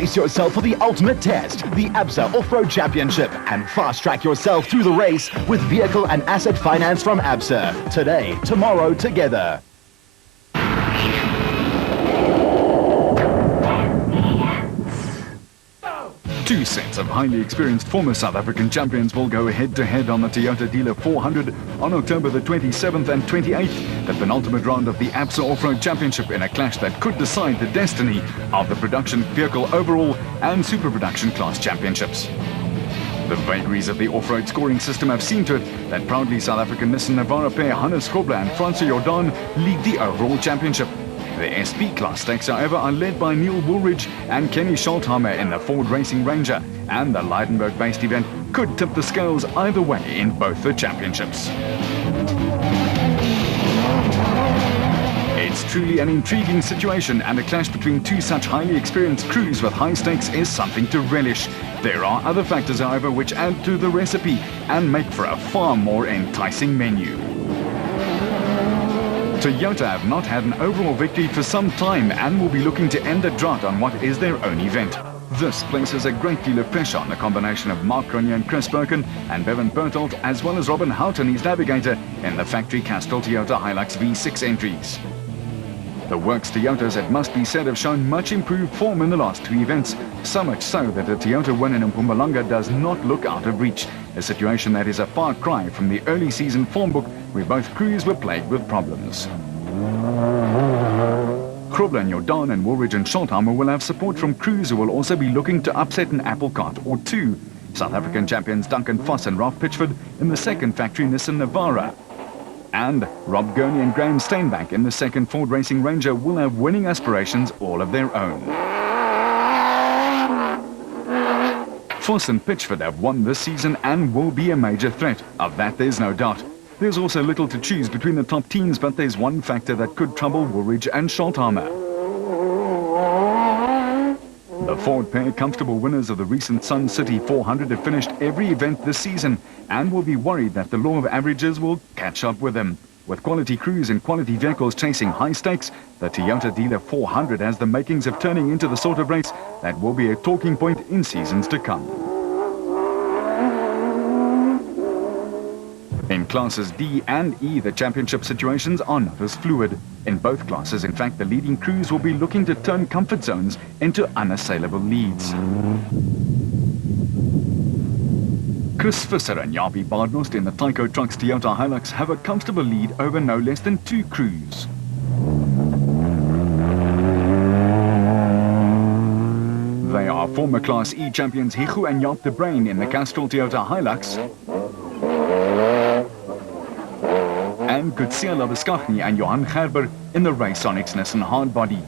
Brace yourself for the ultimate test, the ABSA Off-Road Championship, and fast-track yourself through the race with vehicle and asset finance from ABSA. Today, tomorrow, together. Two sets of highly experienced former South African champions will go head-to-head on the Toyota Dealer 400 on October the 27th and 28th, the penultimate round of the ABSA Off-Road Championship, in a clash that could decide the destiny of the production vehicle overall and super production class championships. The vagaries of the off-road scoring system have seen to it that proudly South African Nissan Navara pair Hannes Grobler and Francois Jordan lead the overall championship. The SP class stakes, however, are led by Neil Woolridge and Kenny Scholthammer in the Ford Racing Ranger, and the Leidenburg-based event could tip the scales either way in both the championships. It's truly an intriguing situation, and a clash between two such highly experienced crews with high stakes is something to relish. There are other factors, however, which add to the recipe and make for a far more enticing menu. Toyota have not had an overall victory for some time and will be looking to end the drought on what is their own event. This places a great deal of pressure on the combination of Mark Cronier and Chris Birkin and Bevan Bertolt, as well as Robin Houghton, his navigator, in the factory Castrol Toyota Hilux V6 entries. The Works Toyotas, it must be said, have shown much improved form in the last two events, so much so that a Toyota win in Mpumalanga does not look out of reach, a situation that is a far cry from the early season form book where both crews were plagued with problems. Grobler and Jordan and Woolridge and Scholthammer will have support from crews who will also be looking to upset an apple cart or two. South African champions Duncan Foss and Ralph Pitchford in the second factory Nissan Navara. And Rob Gurney and Graham Steinbach in the second Ford Racing Ranger will have winning aspirations all of their own. Foss and Pitchford have won this season and will be a major threat. Of that, there's no doubt. There's also little to choose between the top teams, but there's one factor that could trouble Woolridge and Scholthammer. The Ford pair, comfortable winners of the recent Sun City 400, have finished every event this season and will be worried that the law of averages will catch up with them. With quality crews and quality vehicles chasing high stakes, the Toyota Dealer 400 has the makings of turning into the sort of race that will be a talking point in seasons to come. In classes D and E, the championship situations are not as fluid. In both classes, in fact, the leading crews will be looking to turn comfort zones into unassailable leads. Chris Visser and Jaapie Baardnost in the Tyco Trucks Toyota Hilux have a comfortable lead over no less than two crews. They are former Class E champions Hichu and Jaap de Bruin in the Castrol Toyota Hilux, and Kutsia Labuschagne and Johan Gerber in the Raysonics Nissan Hardbody.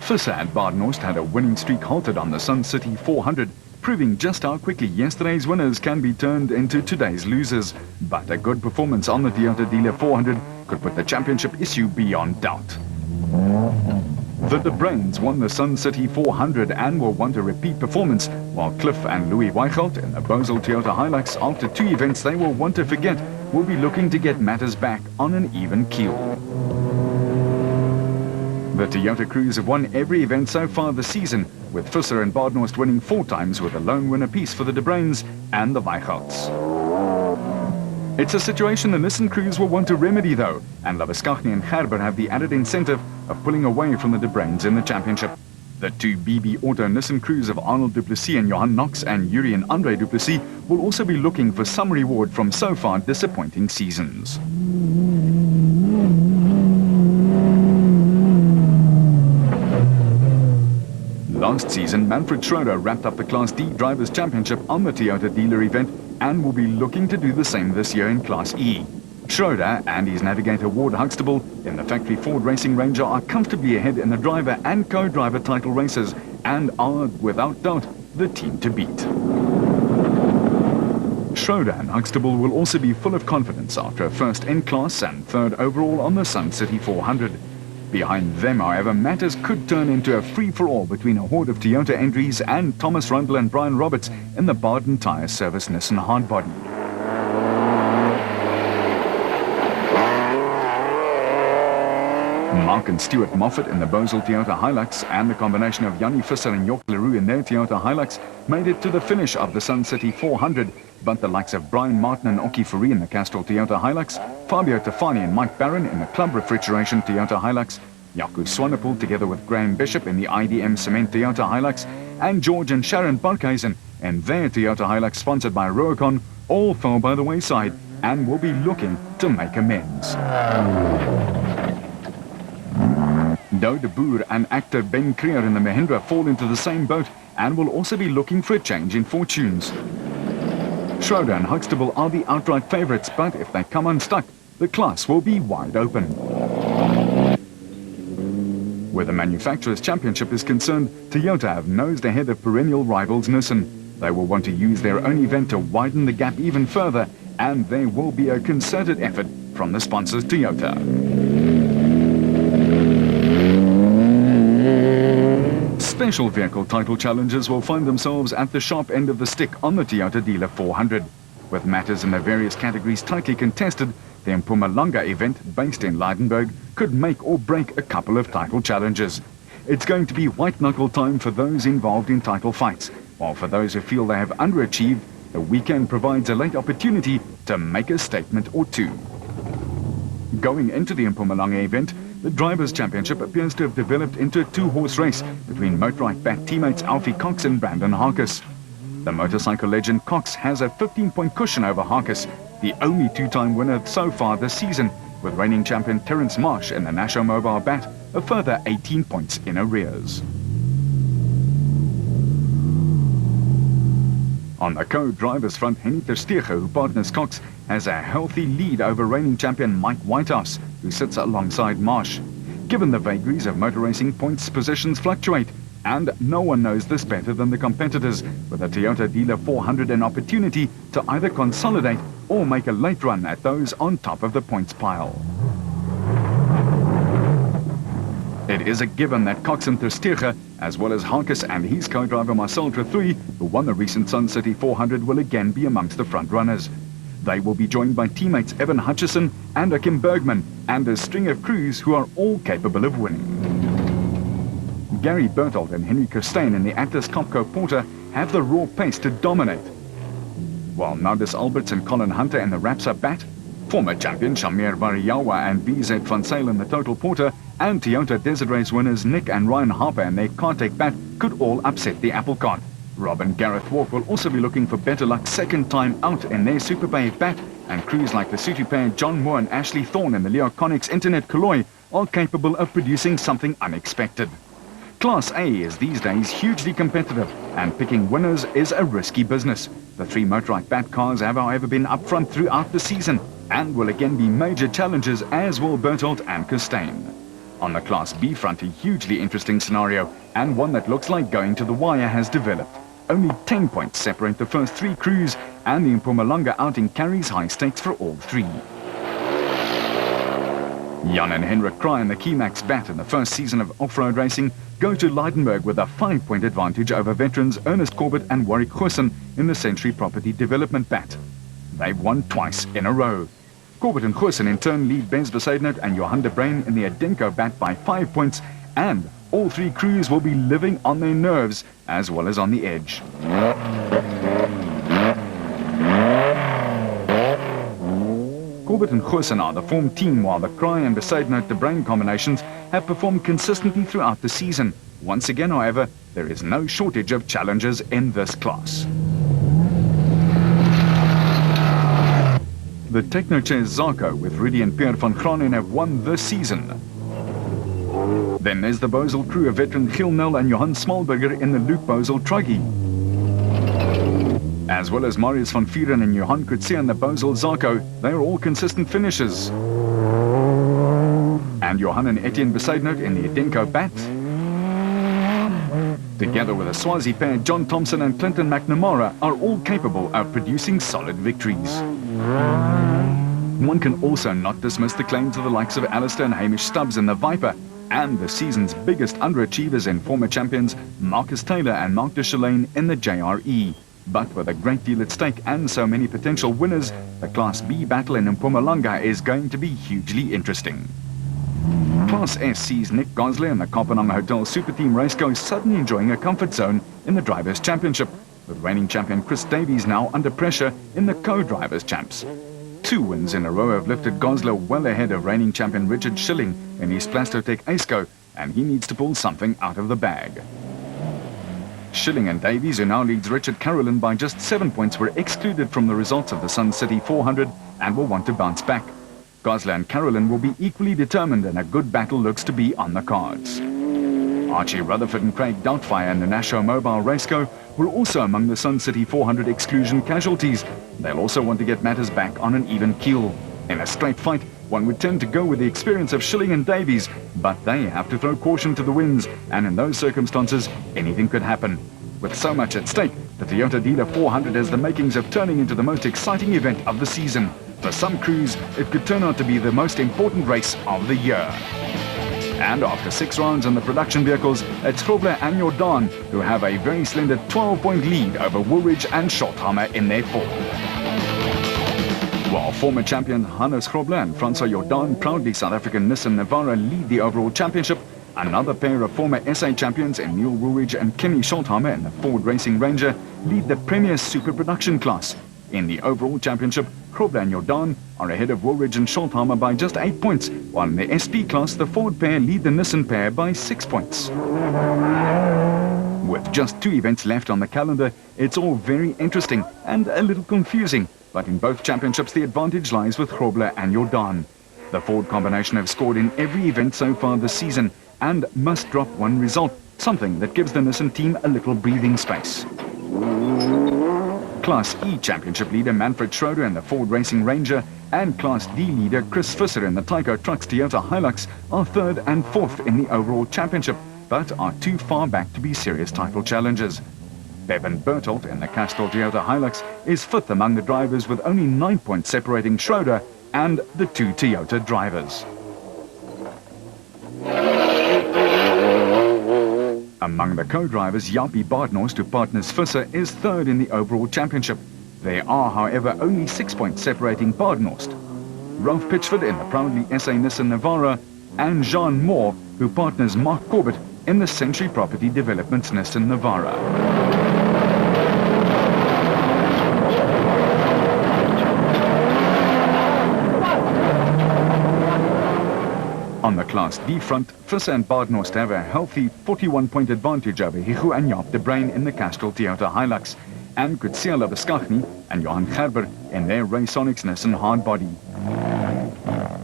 Visser and Baardnost had a winning streak halted on the Sun City 400, proving just how quickly yesterday's winners can be turned into today's losers. But a good performance on the Toyota Dealer 400 could put the championship issue beyond doubt. The De Bruins won the Sun City 400 and will want a repeat performance, while Cliff and Louis Weichelt in the Bosel Toyota Hilux, after two events they will want to forget, will be looking to get matters back on an even keel. The Toyota crews have won every event so far this season, with Visser and Baardnost winning 4 times with a lone win apiece for the De Bruins and the Weichelts. It's a situation the Nissan crews will want to remedy though, and Labuschagne and Gerber have the added incentive of pulling away from the De Bruins in the championship. The two BB Auto Nissan crews of Arnold du Plessis and Johan Knox and Yuri and Andre du Plessis will also be looking for some reward from so far disappointing seasons. Last season, Manfred Schroeder wrapped up the Class D Drivers' Championship on the Toyota Dealer event and will be looking to do the same this year in Class E. Schroeder and his navigator Ward Huxtable in the factory Ford Racing Ranger are comfortably ahead in the driver and co-driver title races and are, without doubt, the team to beat. Schroeder and Huxtable will also be full of confidence after a first in-class and third overall on the Sun City 400. Behind them, however, matters could turn into a free-for-all between a horde of Toyota entries and Thomas Rundle and Brian Roberts in the Baden Tyre Service Nissan Hardbody. Mark and Stuart Moffat in the Bosel Toyota Hilux and the combination of Yanni Visser and York Leroux in their Toyota Hilux made it to the finish of the Sun City 400, but the likes of Brian Martin and Oki Fourie in the Castrol Toyota Hilux, Fabio Tafani and Mike Barron in the Club Refrigeration Toyota Hilux, Jaco Swanepoel together with Graham Bishop in the IDM Cement Toyota Hilux, and George and Sharon Barkhuizen in their Toyota Hilux sponsored by Rubicon all fell by the wayside and will be looking to make amends. Doe de Boer and actor Ben Creer in the Mahindra fall into the same boat and will also be looking for a change in fortunes. Schroeder and Huxtable are the outright favourites, but if they come unstuck, the class will be wide open. Where the Manufacturers' Championship is concerned, Toyota have nosed ahead of perennial rivals Nissan. They will want to use their own event to widen the gap even further, and there will be a concerted effort from the sponsors Toyota. Special vehicle title challengers will find themselves at the sharp end of the stick on the Toyota Dealer 400. With matters in the various categories tightly contested, the Mpumalanga event, based in Lydenburg, could make or break a couple of title challenges. It's going to be white-knuckle time for those involved in title fights, while for those who feel they have underachieved, the weekend provides a late opportunity to make a statement or two. Going into the Mpumalanga event, the Drivers' Championship appears to have developed into a two-horse race between Motorrike Bat teammates Alfie Cox and Brandon Harkis. The motorcycle legend Cox has a 15-point cushion over Harkis, the only two-time winner so far this season, with reigning champion Terence Marsh in the Nasho Mobile Bat a further 18 points in arrears. On the co-drivers front, Henny Terstegen, who partners Cox, has a healthy lead over reigning champion Mike Whitehouse, who sits alongside Marsh. Given the vagaries of motor racing, points positions fluctuate, and no one knows this better than the competitors, with a Toyota Dealer 400 an opportunity to either consolidate or make a late run at those on top of the points pile. It is a given that Cox and Terstegen, as well as Harkis and his co-driver Marcel Trethouille, who won the recent Sun City 400, will again be amongst the front runners. They will be joined by teammates Evan Hutchison and Akim Bergman, and a string of crews who are all capable of winning. Gary Berthold and Henry Kirstein in the Atlas Copco Porter have the raw pace to dominate, while Nardis Alberts and Colin Hunter in the Rapsa Bat, former champion Shamir Variawa and BZ Van Sale in the Total Porter, and Toyota Desert Race winners Nick and Ryan Harper and their Kartek Bat could all upset the apple cart. Rob and Gareth Walk will also be looking for better luck second time out in their Super Bay Bat, and crews like the Sutu pair John Moore and Ashley Thorne in the Leoconics Internet Kaloi are capable of producing something unexpected. Class A is these days hugely competitive, and picking winners is a risky business. The three Motorrike Bat cars have however been up front throughout the season, and will again be major challenges, as will Berthold and Kirstein. On the Class B front, a hugely interesting scenario, and one that looks like going to the wire, has developed. Only 10 points separate the first three crews, and the Mpumalanga outing carries high stakes for all three. Jan and Henrik Kraai in the Keymax Bat in the first season of off-road racing go to Lydenburg with a 5-point advantage over veterans Ernest Corbett and Warwick Goosen in the Century Property Development Bat. They've won twice in a row. Corbett and Goosen in turn lead Bez Besaidnout and Johan de Bruin in the Adenko Bat by 5 points, and all three crews will be living on their nerves as well as on the edge. Corbett and Goosen are the form team, while the Kraai and Besaidnout de Bruin combinations have performed consistently throughout the season. Once again, however, there is no shortage of challengers in this class. The Technochairs Zarco with Rudy and Pierre van Granen have won this season. Then there's the Bosel crew of veteran Giel Nel and Johan Smallberger in the Luke Bosel Truggy, as well as Marius van Vieren and Johan Kutse in the Bosel Zarco. They are all consistent finishers. And Johan and Etienne Besaidnout in the Adenko Bat, together with a Swazi pair John Thompson and Clinton McNamara, are all capable of producing solid victories. One can also not dismiss the claims of the likes of Alistair and Hamish Stubbs in the Viper, and the season's biggest underachievers in former champions Marcus Taylor and Mark de Chalane in the JRE. But with a great deal at stake and so many potential winners, the Class B battle in Mpumalanga is going to be hugely interesting. Class S sees Nick Gosler and the Kopenhagen Hotel Super Team Raceco suddenly enjoying a comfort zone in the Drivers' Championship, with reigning champion Chris Davies now under pressure in the Co-Drivers' Champs. 2 wins in a row have lifted Gosler well ahead of reigning champion Richard Schilling in his Plastotech Aceco, and he needs to pull something out of the bag. Schilling and Davies, who now leads Richard Carolyn by just 7 points, were excluded from the results of the Sun City 400 and will want to bounce back. Gosler and Carolyn will be equally determined, and a good battle looks to be on the cards. Archie Rutherford and Craig Doubtfire and the Nasho Mobile Raceco were also among the Sun City 400 exclusion casualties. They'll also want to get matters back on an even keel. In a straight fight, one would tend to go with the experience of Schilling and Davies, but they have to throw caution to the winds, and in those circumstances, anything could happen. With so much at stake, the Toyota Dealer 400 has the makings of turning into the most exciting event of the season. For some crews, it could turn out to be the most important race of the year. And after 6 rounds in the production vehicles, it's Grobler and Jordan who have a very slender 12-point lead over Woolridge and Schothammer in their Ford. While former champion Hannes Grobler and Francois Jordan, proudly South African Nissan Navara, lead the overall championship, another pair of former SA champions in Neil Woolridge and Kenny Schothammer in the Ford Racing Ranger lead the Premier Super Production class. In the overall championship, Grobler and Jordan are ahead of Woolridge and Schothammer by just 8 points, while in the SP class, the Ford pair lead the Nissan pair by 6 points. With just 2 events left on the calendar, it's all very interesting and a little confusing, but in both championships the advantage lies with Grobler and Jordan. The Ford combination have scored in every event so far this season and must drop one result, something that gives the Nissan team a little breathing space. Class E championship leader Manfred Schroeder in the Ford Racing Ranger and Class D leader Chris Visser in the Tyco Trucks Toyota Hilux are 3rd and 4th in the overall championship, but are too far back to be serious title challengers. Bevan Berthold in the Castrol Toyota Hilux is 5th among the drivers, with only 9 points separating Schroeder and the 2 Toyota drivers. Among the co-drivers, Jaapie Baardhorst, who partners Visser, is 3rd in the overall championship. There are, however, only 6 points separating Baardhorst. Ralph Pitchford in the proudly SA Nissan Navara, and Jean Moore, who partners Mark Corbett in the Century Property Development's Nissan Navara. On the Class D front, Visser and Baardhorst have a healthy 41-point advantage over Hichu and Jaap de Bruin in the Castrol Toyota Hilux, and Kutsia Labuschagne and Johan Gerber in their Raysonics Nissan Hardbody.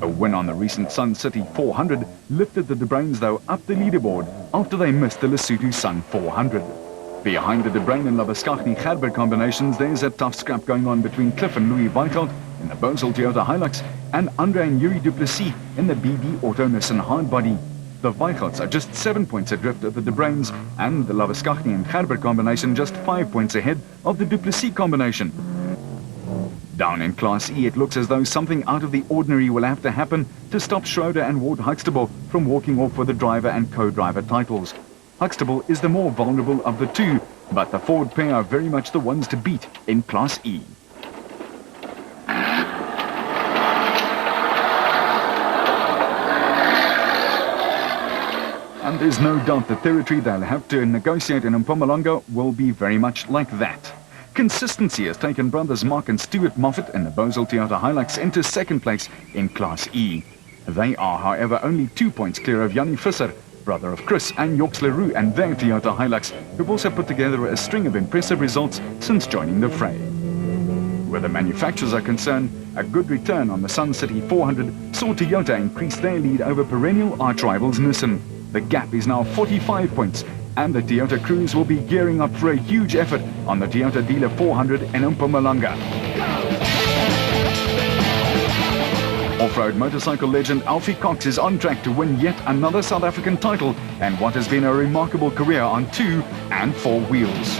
A win on the recent Sun City 400 lifted the de Bruins, though, up the leaderboard after they missed the Lesotho Sun 400. Behind the de Bruin and Labuschagne-Gerber combinations, there's a tough scrap going on between Cliff and Louis Weigelt in the Bosel Toyota Hilux and Andre and Yuri Duplessis in the BD Auto Nissan Hardbody. The Weigelts are just 7 points adrift of the de Bruins, and the Labuschagne and Gerber combination just 5 points ahead of the Duplessis combination. Down in Class E, it looks as though something out of the ordinary will have to happen to stop Schroeder and Ward Huxtable from walking off with the driver and co-driver titles. Huxtable is the more vulnerable of the two, but the Ford pair are very much the ones to beat in Class E. And there's no doubt the territory they'll have to negotiate in Mpumalanga will be very much like that. Consistency has taken brothers Mark and Stuart Moffat in the Bosel Toyota Hilux into 2nd place in Class E. They are, however, only 2 points clear of Jannie Visser, brother of Chris, and Yorks Leroux and their Toyota Hilux, who've also put together a string of impressive results since joining the fray. Where the manufacturers are concerned, a good return on the Sun City 400 saw Toyota increase their lead over perennial arch rivals Nissan. The gap is now 45 points, and the Toyota crews will be gearing up for a huge effort on the Toyota Dealer 400 in Mpumalanga. Off-road motorcycle legend Alfie Cox is on track to win yet another South African title and what has been a remarkable career on 2 and 4 wheels.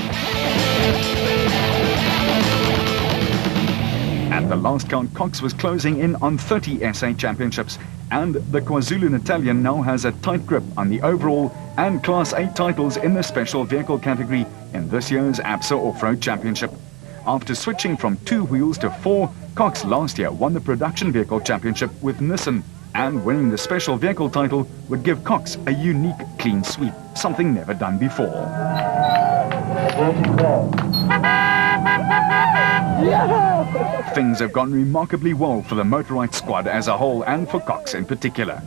At the last count, Cox was closing in on 30 SA championships, and the KwaZulu-Natalian now has a tight grip on the overall and Class 8 titles in the special vehicle category in this year's ABSA Off-Road Championship. After switching from 2 wheels to 4, Cox last year won the production vehicle championship with Nissan. And winning the special vehicle title would give Cox a unique clean sweep, something never done before. Things have gone remarkably well for the Motorite squad as a whole and for Cox in particular.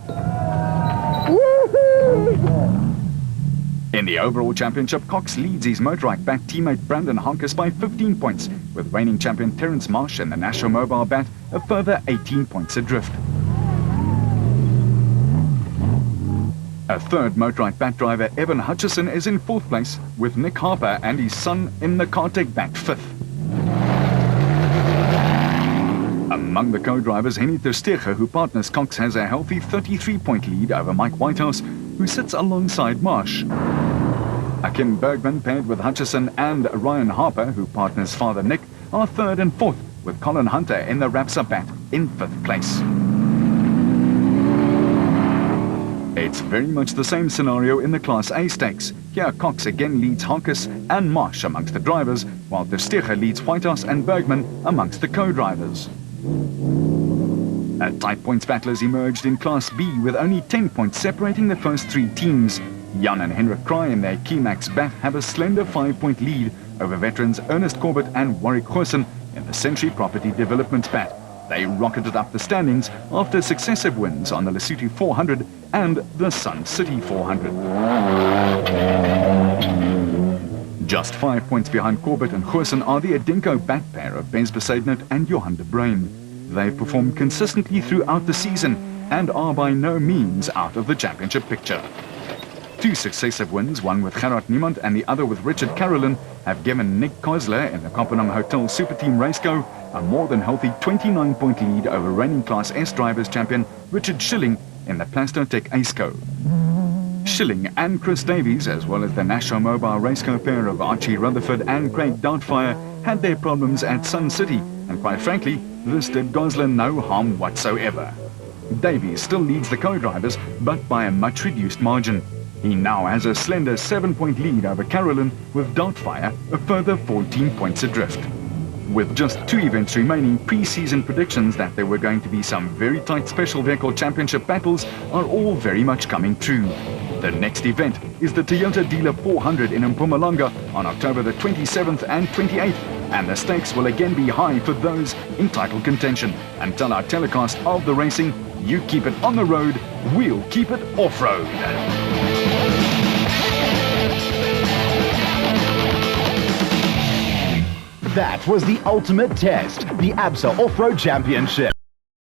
In the overall championship, Cox leads his Motorite-backed teammate Brandon Harkus by 15 points, with reigning champion Terence Marsh and the National Mobile Bat a further 18 points adrift. A third Motorite bat driver, Evan Hutchison, is in fourth place, with Nick Harper and his son in the Kartec bat fifth. Among the co-drivers, Henny Tersteger, who partners Cox, has a healthy 33-point lead over Mike Whitehouse, who sits alongside Marsh. Akim Bergman, paired with Hutchison, and Ryan Harper, who partners father Nick, are third and fourth, with Colin Hunter in the Rapsa bat in fifth place. It's very much the same scenario in the Class A stakes. Here Cox again leads Harkus and Marsh amongst the drivers, while Tersteger leads Whitehouse and Bergman amongst the co-drivers. A tight points battle has emerged in Class B, with only 10 points separating the first three teams. Jan and Henrik Kraai in their Keymax bat have a slender 5-point lead over veterans Ernest Corbett and Warwick Goosen in the Century Property Developments bat. They rocketed up the standings after successive wins on the Lesotho 400 and the Sun City 400. Just 5 points behind Corbett and Goosen are the Adenko bat pair of Bez Besaidnot and Johan de Bruin. They've performed consistently throughout the season and are by no means out of the championship picture. Two successive wins, one with Gerard Niemand and the other with Richard Carolyn, have given Nick Kozler in the Kopenhagen Hotel Super Team Raceco a more than healthy 29-point lead over reigning Class S drivers champion Richard Schilling in the Plastotech Aceco. Schilling and Chris Davies, as well as the National Mobile Raceco pair of Archie Rutherford and Craig Doubtfire, had their problems at Sun City, and quite frankly, this did Gosling no harm whatsoever. Davies still leads the co-drivers, but by a much reduced margin. He now has a slender 7-point lead over Carolyn, with Doubtfire a further 14 points adrift. With just 2 events remaining, pre-season predictions that there were going to be some very tight special vehicle championship battles are all very much coming true. The next event is the Toyota Dealer 400 in Mpumalanga on October the 27th and 28th, and the stakes will again be high for those in title contention. Until our telecast of the racing, you keep it on the road, we'll keep it off-road. That was the ultimate test, the ABSA Off-Road Championship.